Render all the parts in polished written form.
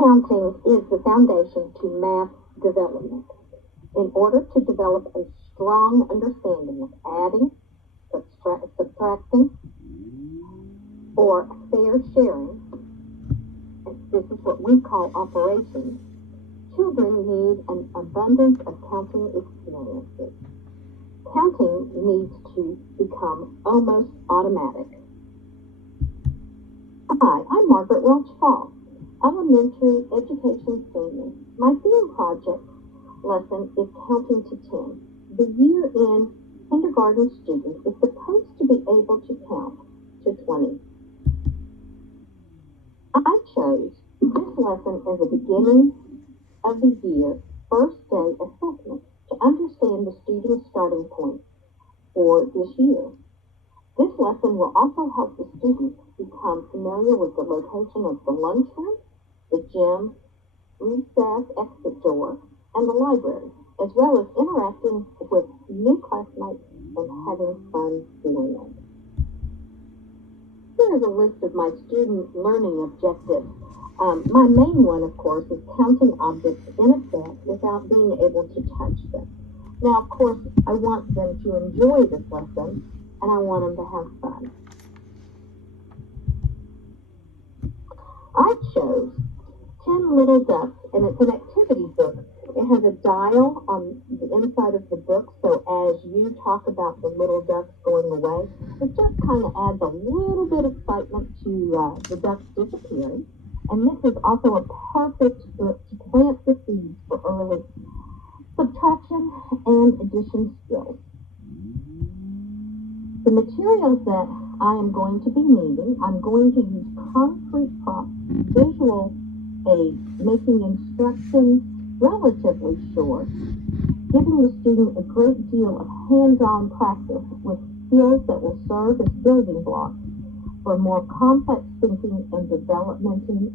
Counting is the foundation to math development. In order to develop a strong understanding of adding, subtracting, or fair sharing, this is what we call operations, children need an abundance of counting experiences. Counting needs to become almost automatic. Hi, I'm Margaret Welch Fall, elementary education senior. My theme project lesson is counting to 10. The year-end kindergarten student is supposed to be able to count to 20. I chose this lesson as a beginning of the year first day assessment to understand the student's starting point for this year. This lesson will also help the students become familiar with the location of the lunchroom, the gym, recess exit door, and the library, as well as interacting with new classmates and having fun doing it. Here is a list of my student learning objectives. My main one, of course, is counting objects in a set without being able to touch them. Now, of course, I want them to enjoy this lesson, and I want them to have fun. I chose 10 Little Ducks, and it's an activity book. It has a dial on the inside of the book, so as you talk about the little ducks going away, it just kind of adds a little bit of excitement to the ducks disappearing. And this is also a perfect book to plant the seeds for early subtraction and addition skills. The materials that I am going to be needing, I'm going to use concrete props, visual aids, making instructions relatively short, giving the student a great deal of hands-on practice with skills that will serve as building blocks for more complex thinking and developmenting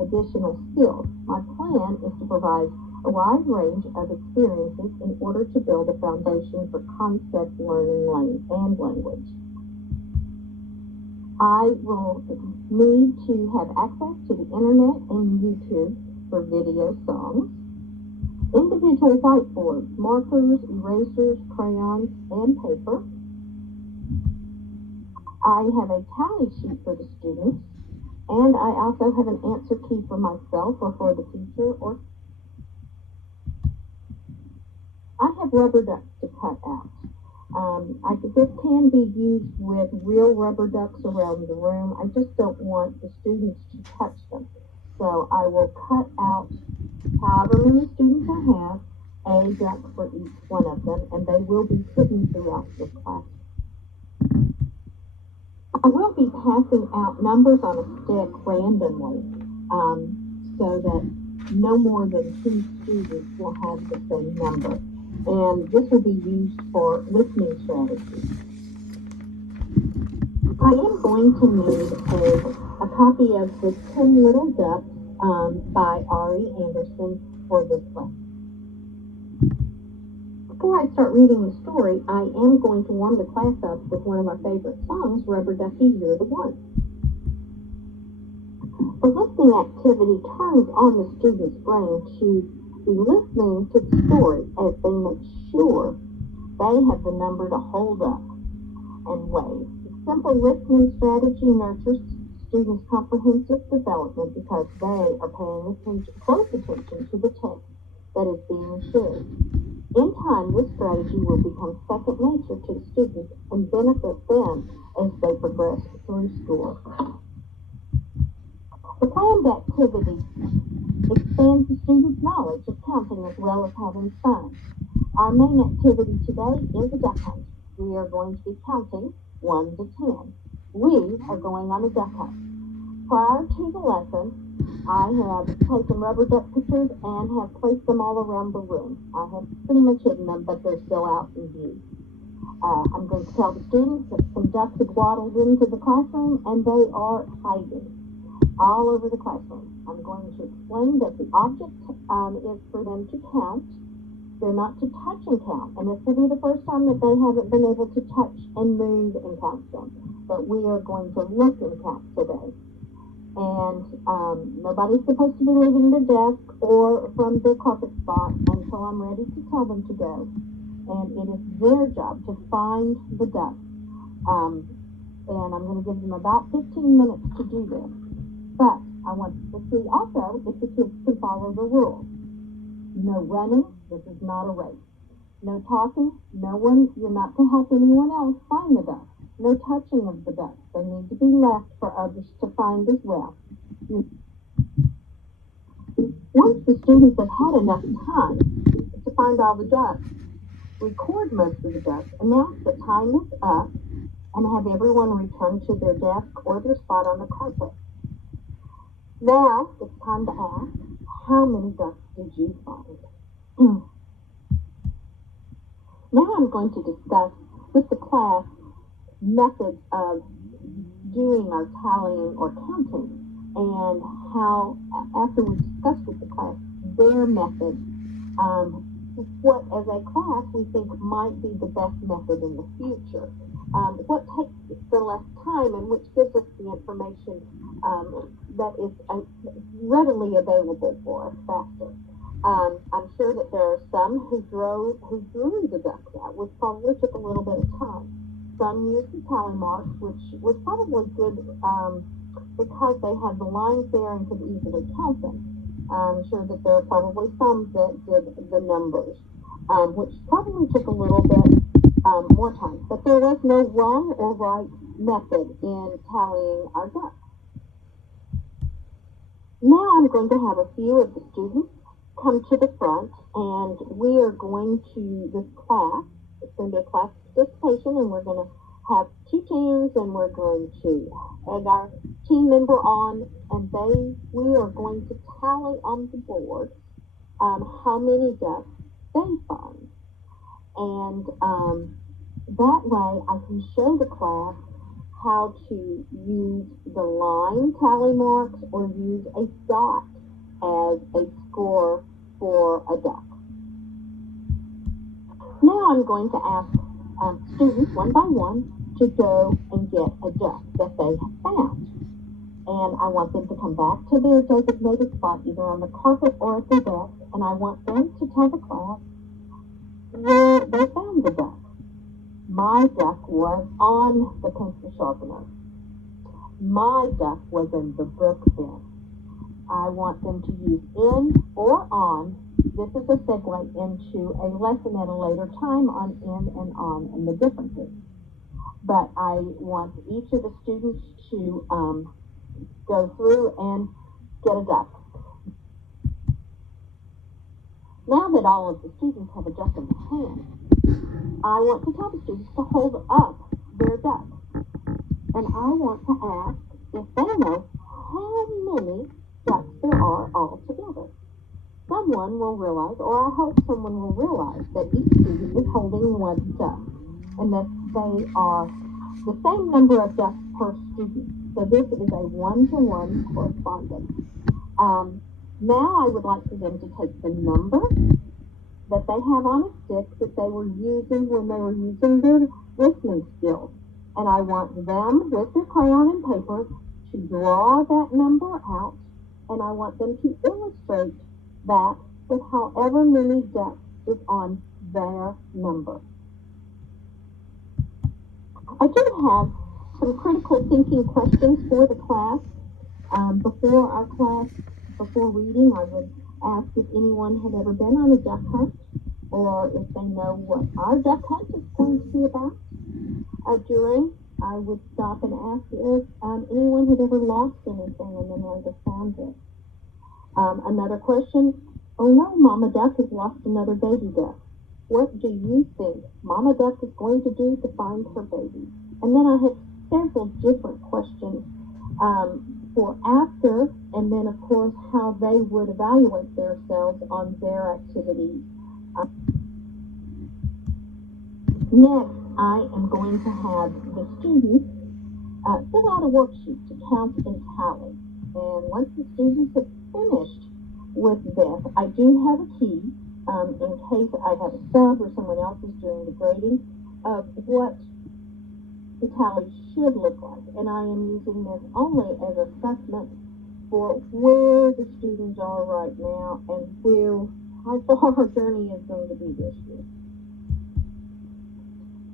additional skills. My plan is to provide a wide range of experiences in order to build a foundation for concept learning and language. I will need to have access to the internet and YouTube for video songs, individual whiteboards, markers, erasers, crayons, and paper. I have a tally sheet for the students, and I also have an answer key for myself or for the teacher. Or I have rubber ducks to cut out. This can be used with real rubber ducks around the room. I just don't want the students to touch them. So I will cut out however many students I have, a duck for each one of them, and they will be hidden throughout the class. I will be passing out numbers on a stick randomly, so that no more than 2 students will have the same number. And this will be used for listening strategies. I am going to need a copy of the 10 Little Ducks by Airlie Anderson for this lesson. Before I start reading the story, I am going to warm the class up with one of my favorite songs, Rubber Ducky, You're the One. The listening activity turns on the student's brain to be listening to the story as they make sure they have the number to hold up and wave. The simple listening strategy nurtures students' comprehensive development because they are paying close attention to the text that is being shared. In time, this strategy will become second nature to the students and benefit them as they progress through school. The planned activity expands the students' knowledge of counting as well as having fun. Our main activity today is a duck hunt. We are going to be counting 1 to 10. We are going on a duck hunt. Prior to the lesson, I have taken rubber duck pictures and have placed them all around the room. I have pretty much hidden them, but they're still out in view. I'm going to tell the students that some ducks have waddled into the classroom and they are hiding all over the classroom. I'm going to explain that the object is for them to count. They're not to touch and count. And this will be the first time that they haven't been able to touch and move and count them. But we are going to look and count today. And nobody's supposed to be leaving their desk or from their carpet spot until I'm ready to tell them to go. And it is their job to find the duck. And I'm going to give them about 15 minutes to do this. But I want to see also if the kids can follow the rules. No running. This is not a race. No talking. You're not to help anyone else find the duck. No touching of the ducks. They need to be left for others to find as well. Once the students have had enough time to find all the ducks, record most of the ducks, announce that time is up, and have everyone return to their desk or their spot on the carpet. Now it's time to ask, how many ducks did you find? Now I'm going to discuss with the class methods of doing our tallying or counting, and how, after we discuss with the class their method, what as a class we think might be the best method in the future, what takes the less time and which gives us the information that is readily available for us faster. I'm sure that there are some who drew the ducks out, which probably took a little bit of time. Some used the tally marks, which was probably good because they had the lines there and could easily count them. I'm sure that there are probably some that did the numbers, which probably took a little bit more time. But there was no wrong or right method in tallying our ducks. Now I'm going to have a few of the students come to the front, and we are going to, this class, it's going to be a class participation, and we're going to have two teams, and we're going to add our team member on, and we are going to tally on the board how many ducks they find. And that way I can show the class how to use the line tally marks or use a dot as a score for a duck. Now I'm going to ask students one by one to go and get a duck that they have found. And I want them to come back to their designated spot, either on the carpet or at their desk, and I want them to tell the class where they found the duck. My duck was on the pencil sharpener. My duck was in the book bin. I want them to use in or on. This is a segue into a lesson at a later time on in and on and the differences. But I want each of the students to go through and get a duck. Now that all of the students have a duck in their hand, I want to tell the students to hold up their duck. And I want to ask if they know how many ducks there are altogether. Someone will realize, or I hope someone will realize, that each student is holding one duck, and that they are the same number of ducks per student. So this is a one-to-one correspondence. Now I would like for them to take the number that they have on a stick that they were using when they were using their listening skills. And I want them, with their crayon and paper, to draw that number out, and I want them to illustrate that with however many ducks is on their number. I do have some critical thinking questions for the class. Before reading, I would ask if anyone had ever been on a duck hunt, or if they know what our duck hunt is going to be about. During, I would stop and ask if anyone had ever lost anything and then later found it. Another question, oh no, Mama Duck has lost another baby duck. What do you think Mama Duck is going to do to find her baby? And then I have several different questions for after, and then of course how they would evaluate themselves on their activities. Next, I am going to have the students fill out a worksheet to count and tally. And once the students have finished with this, I do have a key in case I have a sub or someone else is doing the grading of what the tally should look like. And I am using this only as assessment for where the students are right now and how far our journey is going to be this year.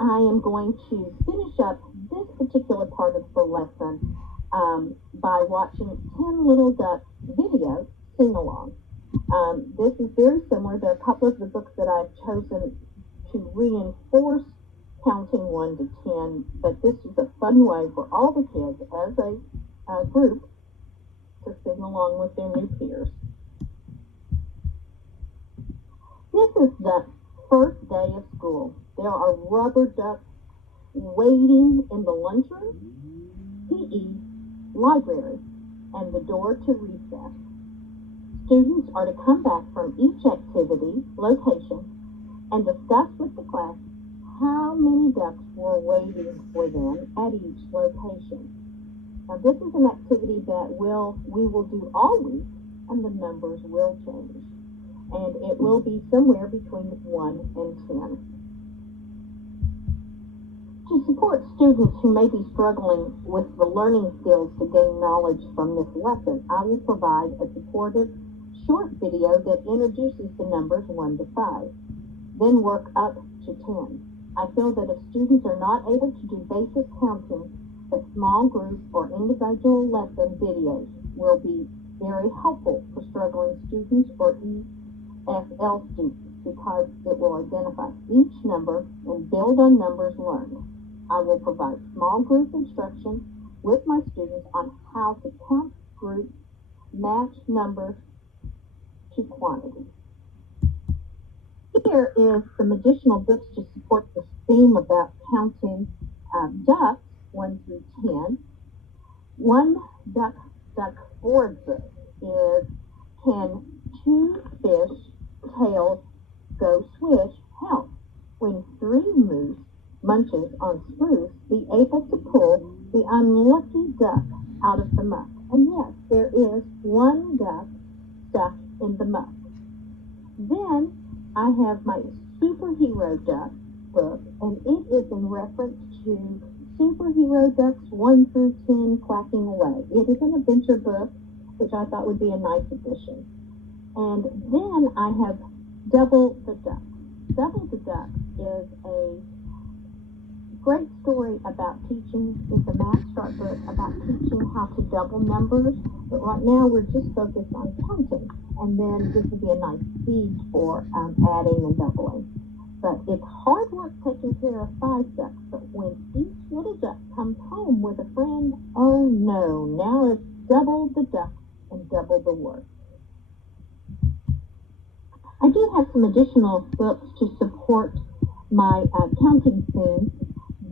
I am going to finish up this particular part of the lesson by watching 10 Little Ducks video sing-along. This is very similar to a couple of the books that I've chosen to reinforce counting 1 to 10, but this is a fun way for all the kids as a group to sing along with their new peers. This is the first day of school. There are rubber ducks waiting in the lunchroom, PE, library, and the door to recess. Students are to come back from each activity, location, and discuss with the class how many ducks were waiting for them at each location. Now this is an activity that we will do all week, and the numbers will change. And it will be somewhere between 1 and 10. To support students who may be struggling with the learning skills to gain knowledge from this lesson, I will provide a supportive short video that introduces the numbers 1 to 5, then work up to 10. I feel that if students are not able to do basic counting, that small group or individual lesson videos will be very helpful for struggling students or ESL students because it will identify each number and build on numbers learned. I will provide small group instruction with my students on how to count groups, match numbers to quantity. Here is some additional books to support this theme about counting ducks 1 through 10. One duck board book is Can Two Fish Tails Go Swish Help? When 3 moose munches on spruce, be able to pull the unlucky duck out of the muck. And yes, there is one duck stuck in the muck. Then I have my superhero duck book, and it is in reference to superhero ducks 1 through 10 quacking away. It is an adventure book, which I thought would be a nice addition. And then I have Double the Duck. Double the Duck is a great story about teaching. It's a math start book about teaching how to double numbers. But right now we're just focused on counting. And then this would be a nice seed for adding and doubling. But it's hard work taking care of 5 ducks. But when each little duck comes home with a friend, oh no, now it's double the duck and double the work. I do have some additional books to support my counting theme.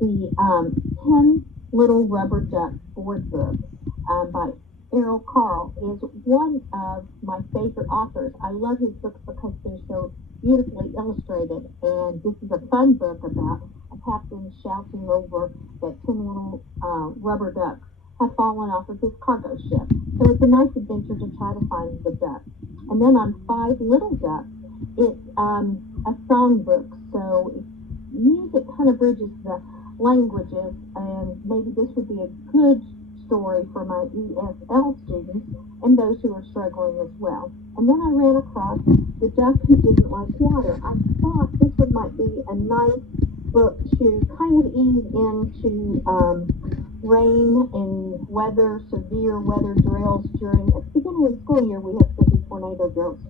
The 10 Little Rubber Ducks board book by Errol Carl is one of my favorite authors. I love his books because they're so beautifully illustrated, and this is a fun book about a captain shouting over that 10 little rubber ducks have fallen off of his cargo ship. So it's a nice adventure to try to find the ducks. And then on 5 Little Ducks, it's a song book, so music kind of bridges the languages, and maybe this would be a good story for my ESL students and those who are struggling as well. And then I ran across The Duck Who Didn't Like Water. I thought this might be a nice book to kind of ease into rain and weather, severe weather drills during the beginning of the school year. We have severe tornado drills.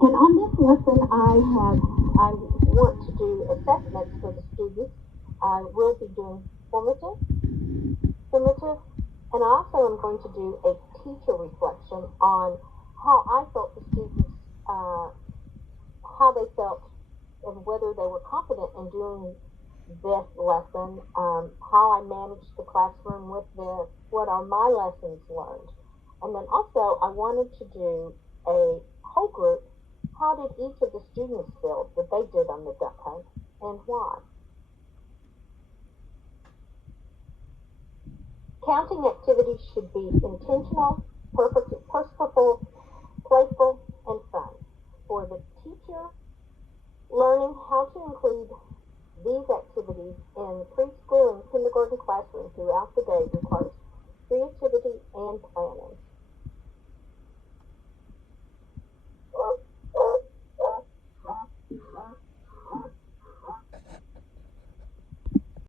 And on this lesson, I want to do assessments for the students. I will be doing formative, summative, and I also am going to do a teacher reflection on how I felt the students, how they felt and whether they were confident in doing this lesson, how I managed the classroom with this, what are my lessons learned. And then also I wanted to do a whole group. How did each of the students feel that they did on the duck hunt, and why? Counting activities should be intentional, purposeful, playful, and fun. For the teacher, learning how to include These activities in preschool and kindergarten classrooms throughout the day